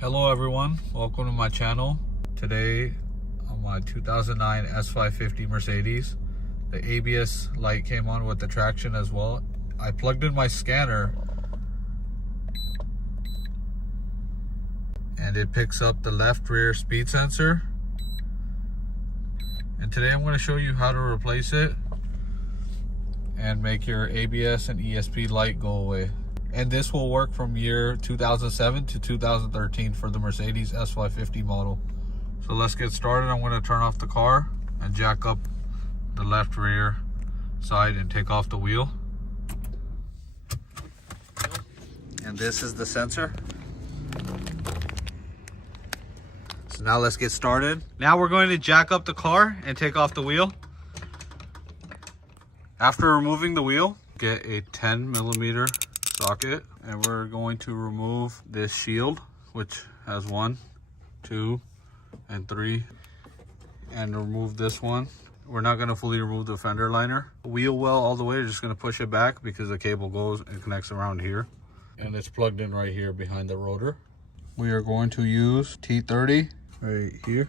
Hello everyone, welcome to my channel. Today on my 2009 S550 Mercedes, the ABS light came on with the traction as well. I plugged in my scanner and it picks up the left rear speed sensor. And today I'm going to show you how to replace it and make your ABS and ESP light go away. And this will work from year 2007 to 2013 for the Mercedes S550 model. So let's get started. I'm going to turn off the car and jack up the left rear side and take off the wheel. And this is the sensor. So now let's get started. Now we're going to jack up the car and take off the wheel. After removing the wheel, get a 10mm socket, and we're going to remove this shield, which has 1, 2, and 3, and remove this one. We're not going to fully remove the fender liner. Wheel well all the way, we're just going to push it back because the cable goes and connects around here, and it's plugged in right here behind the rotor. We are going to use T30 right here.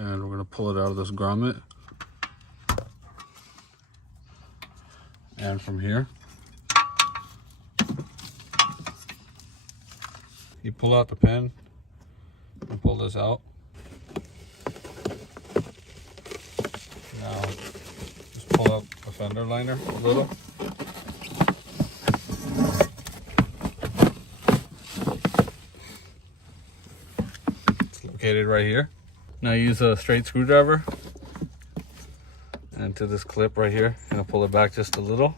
And we're going to pull it out of this grommet. And from here, you pull out the pin and pull this out. Now, just pull out the fender liner a little. It's located right here. Now use a straight screwdriver and to this clip right here, and I'll pull it back just a little.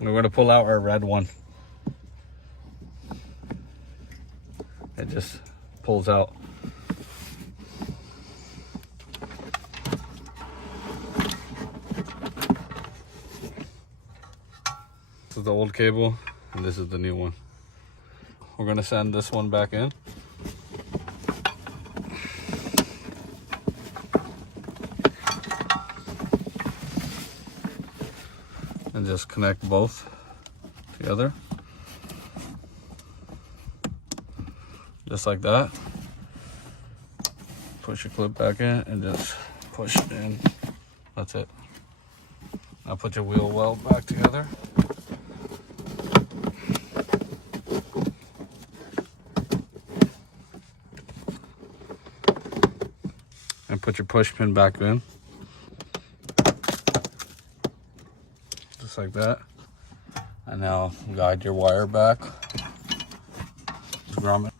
We're going to pull out our red one. It just pulls out. This is the old cable and this is the new one. We're going to send this one back in. And just connect both together. Just like that. Push your clip back in and just push it in. That's it. Now put your wheel well back together. And put your push pin back in. Just like that. And now guide your wire back. Grommet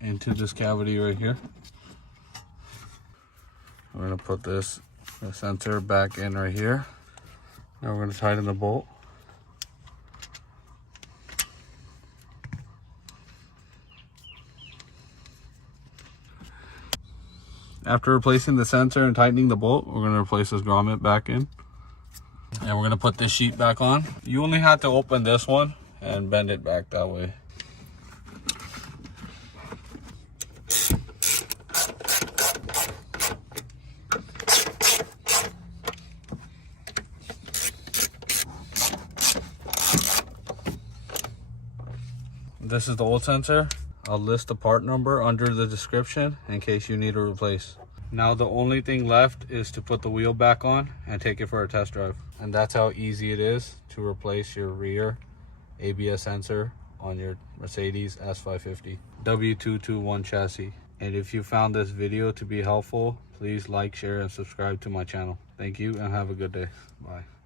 into this cavity right here. We're going to put the sensor back in right here. Now we're going to tighten the bolt. After replacing the sensor and tightening the bolt, we're going to replace this grommet back in. And we're going to put this sheet back on. You only have to open this one and bend it back that way. This is the old sensor. I'll list the part number under the description in case you need to replace. Now the only thing left is to put the wheel back on and take it for a test drive. And that's how easy it is to replace your rear ABS sensor on your Mercedes S550 W221 chassis. And if you found this video to be helpful, please like, share, and subscribe to my channel. Thank you and have a good day. Bye.